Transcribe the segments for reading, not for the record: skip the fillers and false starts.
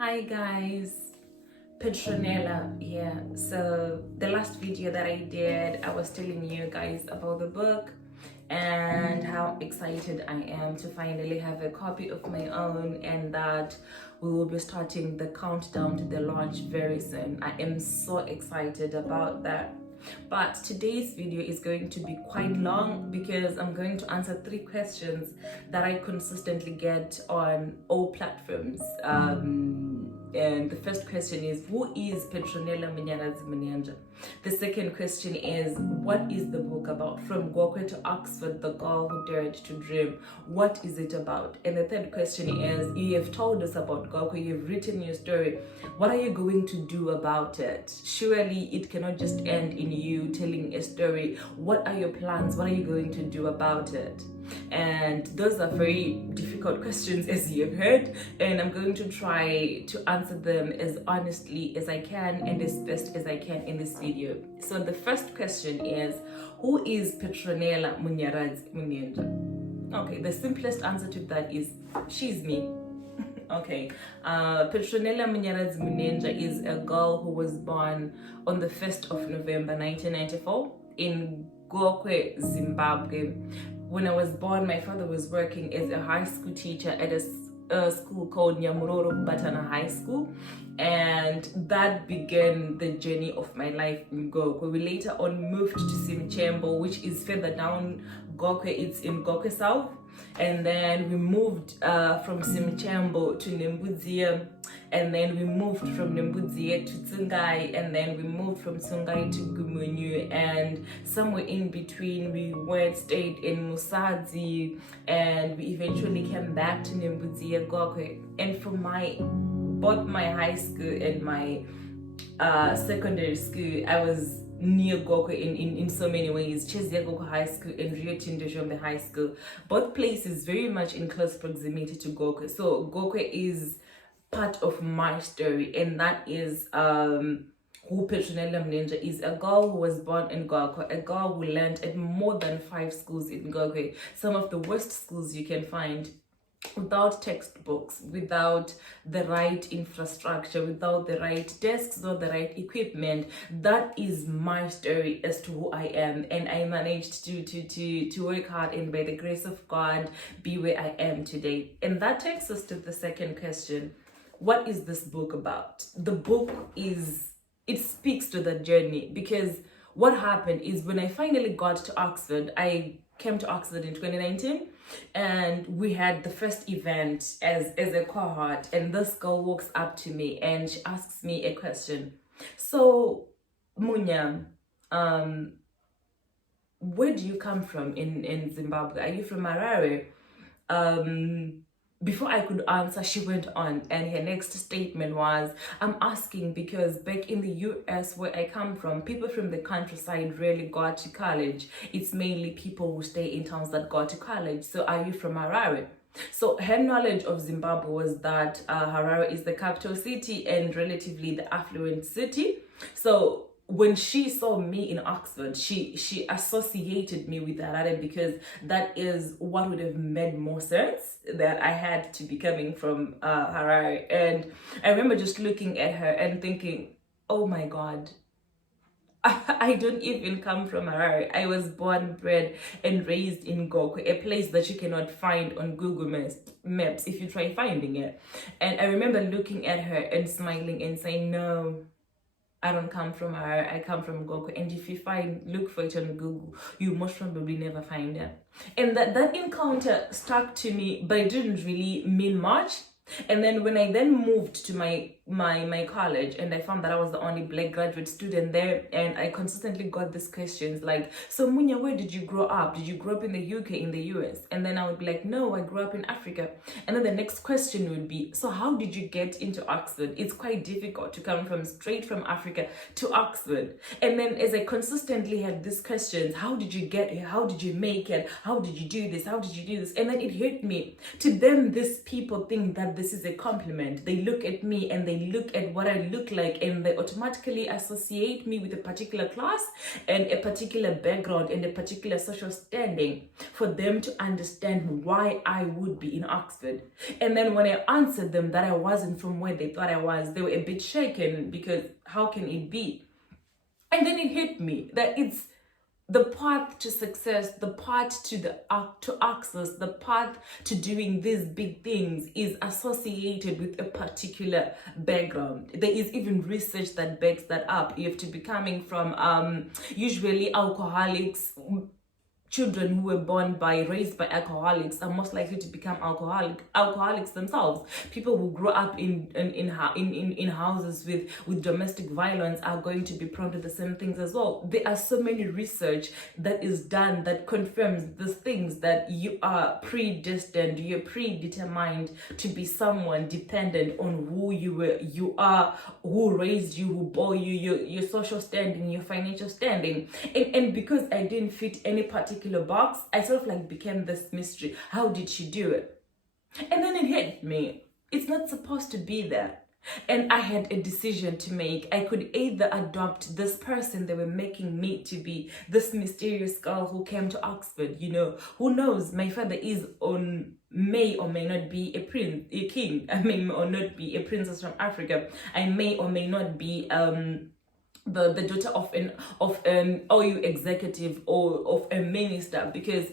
Hi guys, Petronella here. So the last video that I did, I was telling you guys about the book and how excited I am to finally have a copy of my own, and that we will be starting the countdown to the launch very soon. I am so excited about that. But today's video is going to be quite long because I'm going to answer 3 questions that I consistently get on all platforms. And the first question is, who is Petronella Munhenzva? The second question is, what is the book about? From Gokwe to Oxford, the girl who dared to dream. What is it about? And the third question is, you have told us about Gokwe, you've written your story. What are you going to do about it? Surely it cannot just end in you telling a story. What are your plans? What are you going to do about it? And those are very difficult questions, as you've heard, and I'm going to try to answer them as honestly as I can and as best as I can in this video. So the first question is, who is Petronella Munhenzva? Okay, the simplest answer to that is, she's me. Okay, Petronella Munhenzva is a girl who was born on the 1st of November 1994 in Gokwe, Zimbabwe. When I was born, my father was working as a high school teacher at a school called Nyamuroro Batana High School, and that began the journey of my life in Gokwe. We later on moved to Simchembo, which is further down Gokwe. It's in Gokwe South. And then we moved from Simchembo to Nembudzia, and then we moved from Nembudzia to Tsungai, and then we moved from Tsungai to Gumunyu, and somewhere in between we stayed in Musadzi, and we eventually came back to Nembudzia, Gokwe. And for both my high school and my secondary school, I was near Gokwe in so many ways. Chezia Gokwe High School and Rio Tindojombe High School, both places very much in close proximity to Gokwe. So Gokwe is part of my story, and that is who Petronella Munhenzva is. A girl who was born in Gokwe, a girl who learned at more than 5 schools in Gokwe, some of the worst schools you can find, without textbooks, without the right infrastructure, without the right desks or the right equipment. That is my story as to who I am, and I managed to work hard and by the grace of God be where I am today. And that takes us to the second question. What is this book about? The book it speaks to the journey, because what happened is when I finally got to Oxford, I came to Oxford in 2019, and we had the first event as a cohort, and this girl walks up to me and she asks me a question. So, Munya, where do you come from in Zimbabwe? Are you from Harare? Before I could answer, she went on, and her next statement was, I'm asking because back in the US where I come from, people from the countryside rarely go to college. It's mainly people who stay in towns that go to college. So are you from Harare? So her knowledge of Zimbabwe was that Harare is the capital city and relatively the affluent city. So when she saw me in Oxford, she associated me with Harare because that is what would have made more sense, that I had to be coming from Harare. And I remember just looking at her and thinking, oh my God, I don't even come from Harare. I was born, bred, and raised in Gokwe, a place that you cannot find on Google Maps if you try finding it. And I remember looking at her and smiling and saying, no, I don't come from Harare, I come from Gokwe. And if you look for it on Google, you most probably never find it. And that encounter stuck to me, but it didn't really mean much. And then when I then moved to my college, and I found that I was the only Black graduate student there, and I consistently got these questions like, so Munya, where did you grow up? Did you grow up in the UK, in the US? And then I would be like, no, I grew up in Africa. And then the next question would be, so how did you get into Oxford? It's quite difficult to come straight from Africa to Oxford. And then as I consistently had these questions, how did you get here? How did you make it? How did you do this? How did you do this? And then it hit me. To them, these people think that this is a compliment. They look at me and they they look at what I look like and they automatically associate me with a particular class and a particular background and a particular social standing for them to understand why I would be in Oxford. And then when I answered them that I wasn't from where they thought I was, they were a bit shaken because how can it be? And then it hit me that it's the path to success, the path to access, the path to doing these big things is associated with a particular background. There is even research that backs that up. You have to be coming from usually alcoholics. Children who were raised by alcoholics are most likely to become alcoholics themselves. People who grow up in houses with domestic violence are going to be prone to the same things as well. There are so many research that is done that confirms these things, that you are predestined, you're predetermined to be someone dependent on who you are, who raised you, who bore you, your social standing, your financial standing. And because I didn't fit any particular box, I sort of like became this mystery. How did she do it? And then it hit me. It's not supposed to be there. And I had a decision to make. I could either adopt this person they were making me to be, this mysterious girl who came to Oxford, who knows, my father may or may not be a king. I may or not be a princess from Africa. I may or may not be the daughter of an OU executive or of a minister, because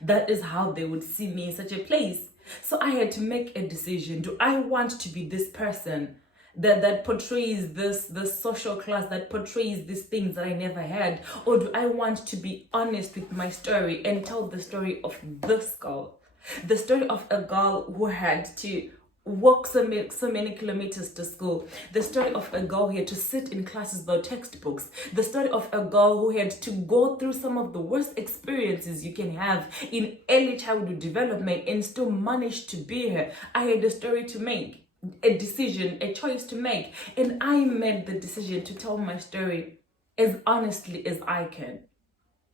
that is how they would see me in such a place. So I had to make a decision. Do I want to be this person that portrays this social class, that portrays these things that I never had, or do I want to be honest with my story and tell the story of this girl, the story of a girl who had to walk so many kilometers to school, the story of a girl who had to sit in classes without textbooks, the story of a girl who had to go through some of the worst experiences you can have in early childhood development and still manage to be here. I had a story to make, a decision, a choice to make, and I made the decision to tell my story as honestly as I can.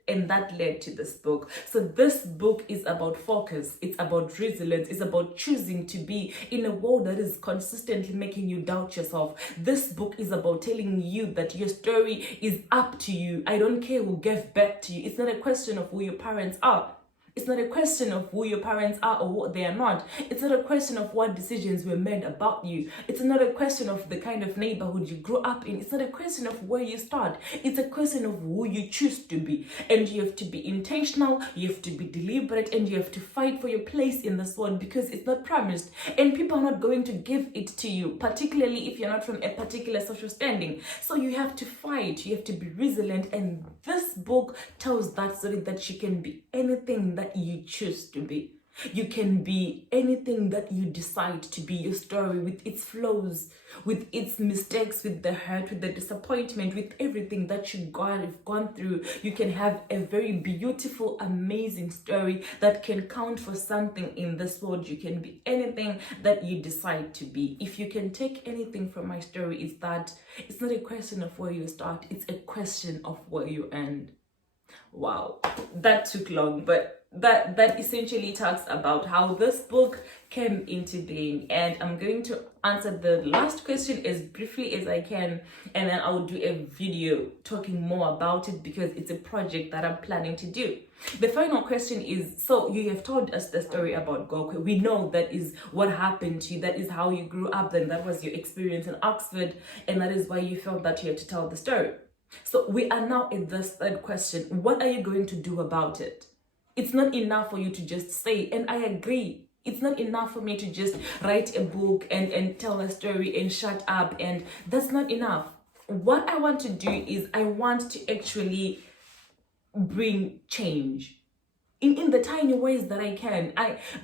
And that led to this book. So this book is about focus, it's about resilience, it's about choosing to be in a world that is consistently making you doubt yourself. This book is about telling you that your story is up to you. I don't care who gave birth to you. It's not a question of who your parents are. It's not a question of who your parents are or what they are not. It's not a question of what decisions were made about you. It's not a question of the kind of neighborhood you grew up in. It's not a question of where you start. It's a question of who you choose to be. And you have to be intentional, you have to be deliberate, and you have to fight for your place in this world, because it's not promised. And people are not going to give it to you, particularly if you're not from a particular social standing. So you have to fight, you have to be resilient. And this book tells that story, that you can be anything that you choose to be. You can be anything that you decide to be. Your story, with its flaws, with its mistakes, with the hurt, with the disappointment, with everything that you've gone through, you can have a very beautiful, amazing story that can count for something in this world. You can be anything that you decide to be. If you can take anything from my story, it's that it's not a question of where you start, it's a question of where you end. Wow, that took long, but that essentially talks about how this book came into being. And I'm going to answer the last question as briefly as I can, and then I will do a video talking more about it, because it's a project that I'm planning to do. The final question is, so you have told us the story about Gokwe. We know that is what happened to you, that is how you grew up, then that was your experience in Oxford, and that is why you felt that you had to tell the story. So we are now at this third question. What are you going to do about it? It's not enough for you to just say, and I agree. It's not enough for me to just write a book and tell a story and shut up, and that's not enough. What I want to do is I want to actually bring change in the tiny ways that I can.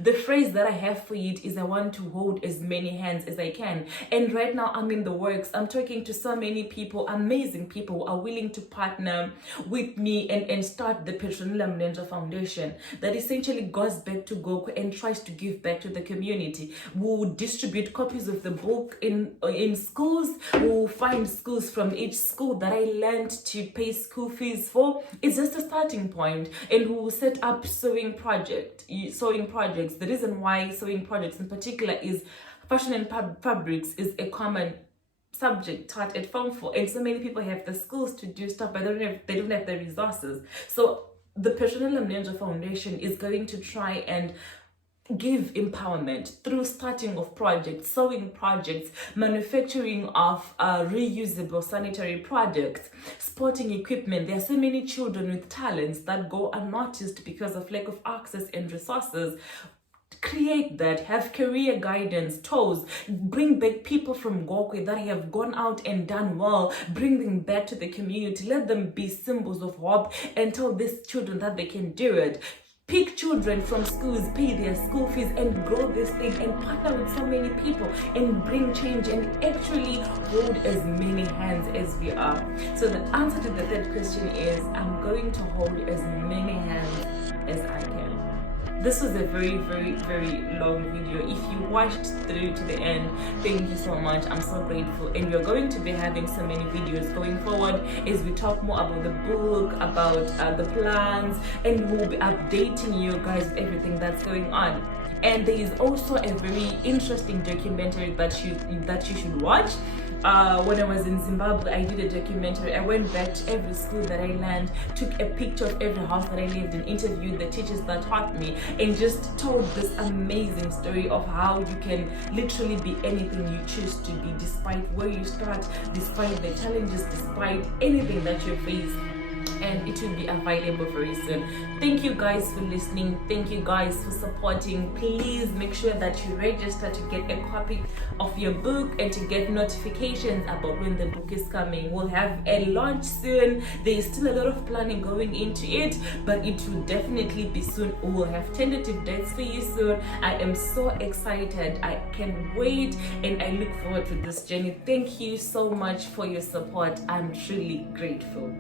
The phrase that I have for it is I want to hold as many hands as I can. And right now I'm in the works. I'm talking to so many people, amazing people who are willing to partner with me and start the Petronella Munhenzva Foundation that essentially goes back to Gokwe and tries to give back to the community. We'll distribute copies of the book in schools. We'll find schools from each school that I learned to pay school fees for. It's just a starting point, and we'll set up sewing projects. The reason why sewing projects in particular is fashion and fabrics is a common subject taught at Form 4, and so many people have the skills to do stuff, but they don't have the resources. So the Petronella Munhenzva Foundation is going to try and give empowerment through starting of projects, sewing projects, manufacturing of reusable sanitary products, sporting equipment. There are so many children with talents that go unnoticed because of lack of access and resources. Create that, have career guidance, tours, bring back people from Gokwe that have gone out and done well, bring them back to the community, let them be symbols of hope, and tell these children that they can do it. Pick children from schools, pay their school fees, and grow this thing, and partner with so many people and bring change, and actually hold as many hands as we are. So the answer to the third question is, I'm going to hold as many hands as I can. This was a very, very, very long video. If you watched through to the end, thank you so much. I'm so grateful. And we're going to be having so many videos going forward as we talk more about the book, about the plans, and we'll be updating you guys with everything that's going on. And there is also a very interesting documentary that you should watch. When I was in Zimbabwe, I did a documentary. I went back to every school that I learned, took a picture of every house that I lived in, interviewed the teachers that taught me, and just told this amazing story of how you can literally be anything you choose to be, despite where you start, despite the challenges, despite anything that you face. And it will be available very soon. Thank you guys for listening. Thank you guys for supporting. Please make sure that you register to get a copy of your book and to get notifications about when the book is coming. We'll have a launch soon. There is still a lot of planning going into it, but it will definitely be soon. We will have tentative dates for you soon. I am so excited. I can't wait, and I look forward to this journey. Thank you so much for your support. I'm truly grateful.